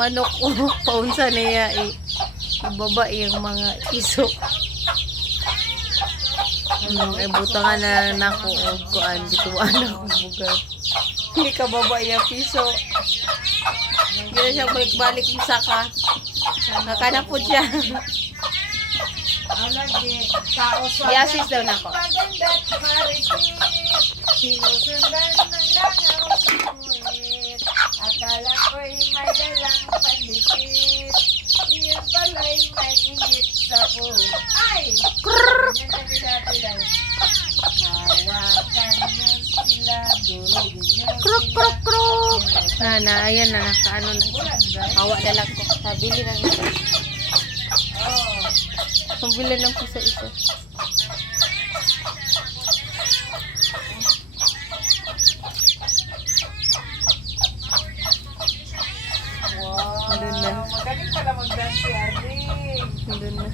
manok o paunsa niya ibaba yung mga iso. Ay butangan na nako og kuan gituan ako bugat. Hindi ka baba iya piso. Gila siya balik-balik sa ka. Nakana po siya. Yasis daw na ko. Sinusundan ng langaw sa puwit. Akala ko'y may dalang pandikit. Iyon pala'y may ingit sa puwit. Ay! Ganyan na nila. Hawakan nyo sila, durugin nyo Kruk, sila. kruk, kruk. Ayan na, nakaano na. Hawa na lang ko. Sabili lang ito. Oh. Pambili ng piso-iso. Wow. Doon na. Magaling pala mag-dance si Ate. Doon na.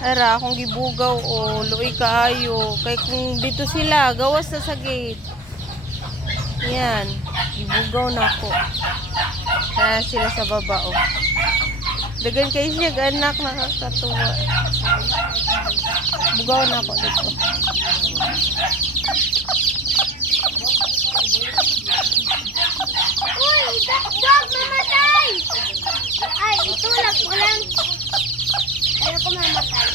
Ara, akong gibugaw o luoy kaayo. Kay kung dito sila, gawas na sa gate. Yan. Gibugaw na ako. Kaya sila sa baba o. Dagan kayo siya, anak, nakakatuwa. Bugaw na ako dito. Uy, dog, mamatay! Ay, itulak mo lang. Ayaw ko mamatay.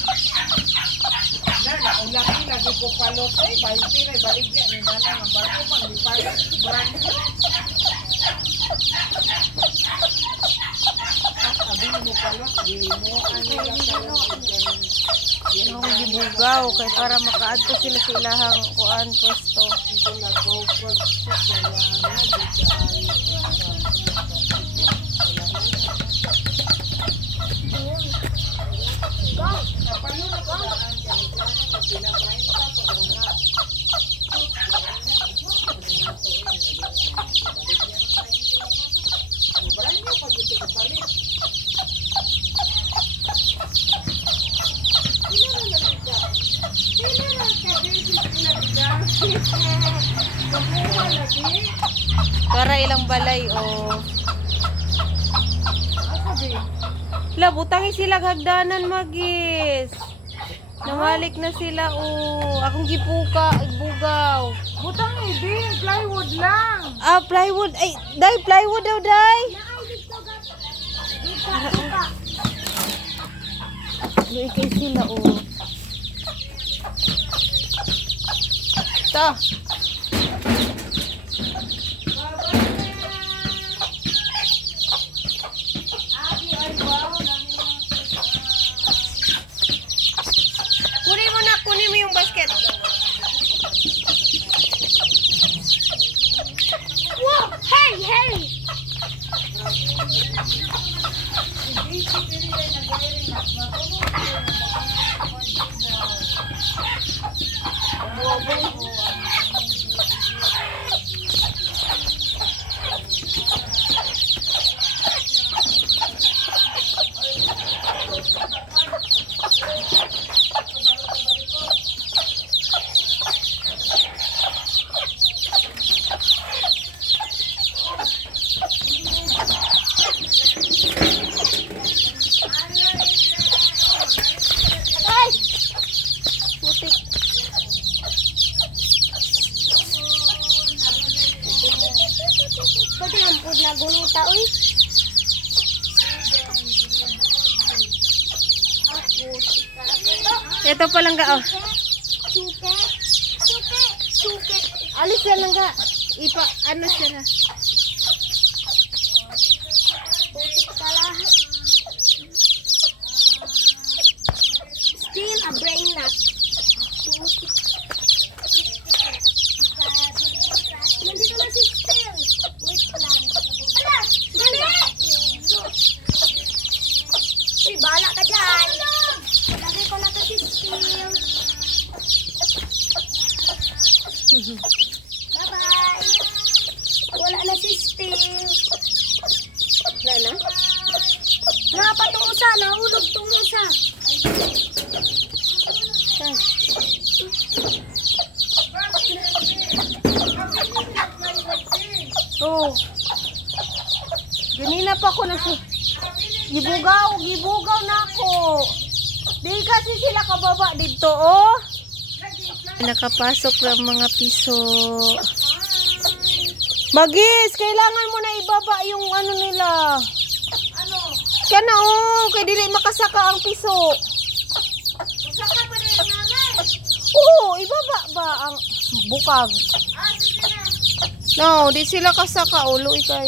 Ang laki ko palot eh. 20 na baligyan ni Nana. Ang bago pang di palot. Brand new. Sabi mo palot. Di mo ano yung palot. Akong gibugaw kay para makaadto sila sa ilahang kuan pwesto. Ito na go for kaya Para ilang balay o. La, butangi sila hagdanan magis. Namalik na sila o. Akong ibugaw. butang hindi, plywood lang. Ah, plywood. Ay, day, plywood daw, day. Luy kay sila o. Ito. Kunin mo yung basket. Whoa! Hey! Hey! Ay! Putik. Pati ang pud na guluta, uy. Ito pa lang ga. Oh. Suke. Suke. Suke. Alis yan lang ga. Ano siya na. Putik pala. Still a brain nut. Putik. Nandito na si Still. Wait lang. Ala! Dali! Uy, bahala ka dyan. Lagay ko na to si Still. Bye-bye. Wala na si Still. Wala na? Nga tong usa, nahulog tong usa. Saan? Oh. Ganina pa ako na Gibugaw na ako. Di kasi sila kababa dito, oh. Nakapasok lang mga piso. Bagis, kailangan mo na ibaba yung ano nila. Ano? Kana, oh, kaya dili makasaka ang piso. Saka pa rin yung nanay. Oo, ibaba ba ang bukag? Ah, sige na. No, di sila kasaka, ulo ikay.